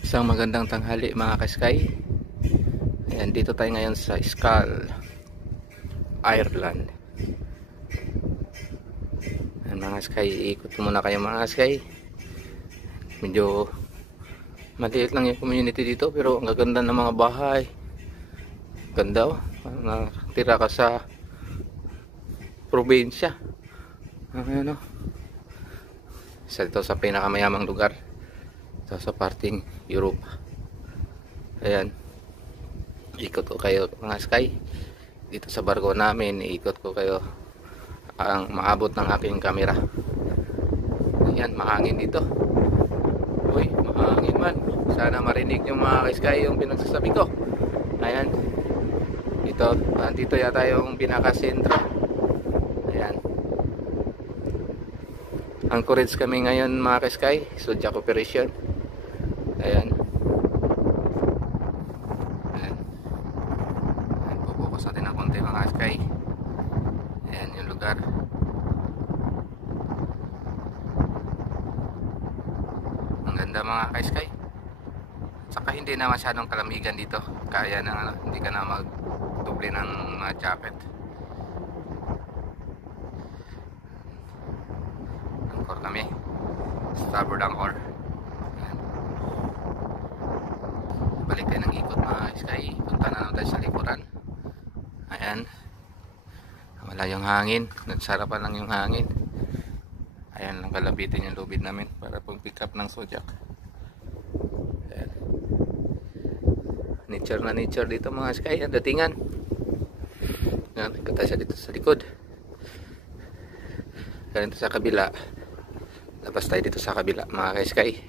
Isang magandang tanghali mga ka-sky. Ayan, dito tayo ngayon sa Skull, Ireland. Ayan, mga sky, ikot muna kayo mga sky. Medyo maliit lang yung community dito pero ang gaganda ng mga bahay. Ganda oh, natira ka sa probinsya. Ayan oh. Isa dito sa pinakamayamang lugar sa parting Europe. Ayan, ikot ko kayo mga sky dito sa barko namin. Ikot ko kayo ang maabot ng aking camera. Ayan, mahangin dito. Uy, mahangin man. Sana marinig yung mga sky yung pinagsasabi ko. Ayan, dito yata yung pinaka-sentro. Ayan, anchorage kami ngayon mga ka-sky, Zodiac operation. Ayan. Ayan. Ayan, pupukus natin ng konti mga sky. Ayan yung lugar. Ang ganda mga ka-sky. Saka hindi na masyadong kalamigan dito. Kaya na hindi ka na magdoble ng mga jacket. Angkor kami. Starboard anchor. Balik tayo ng ikot mga sky. Punta na naman tayo sa likuran. Ayan, wala yung hangin, nagsarapan lang yung hangin. Ayan lang, kalabitin yung lubid namin para pang pick up ng Zodiac. Ayan, nature na nature dito mga sky. Ang datingan. Ayan, ikot tayo dito sa likod. Ganito sa kabila. Labas tayo dito sa kabila mga sky.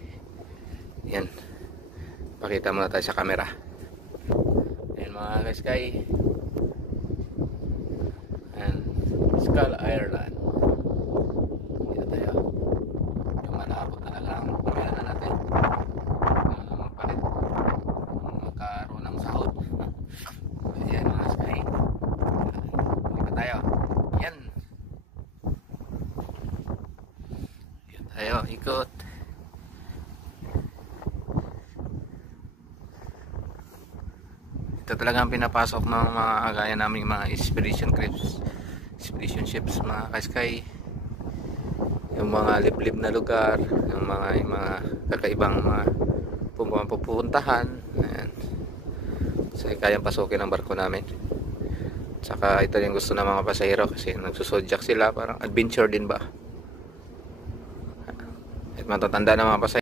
Ayan, pakita muna tayo sa camera. Ayan mga ka-sky. Ayan, Skull, Ireland. Dito tayo. Yung malabo talaga ang camera na natin. Magpalit. Magkaroon ng sahod. Ayan mga ka-sky. Dito tayo. Ayan. Dito tayo, ikot. Ito talaga ang pinapasok ng mga gaya namin mga expedition ships mga ka-sky. Yung mga liblib na lugar, yung mga kakaibang mga pupuntahan. Ayan. So kayang pasukin ang barko namin. Saka ito yung gusto ng mga pasahero kasi nagsusodyak sila, parang adventure din ba. At matatanda ng mga pasahero.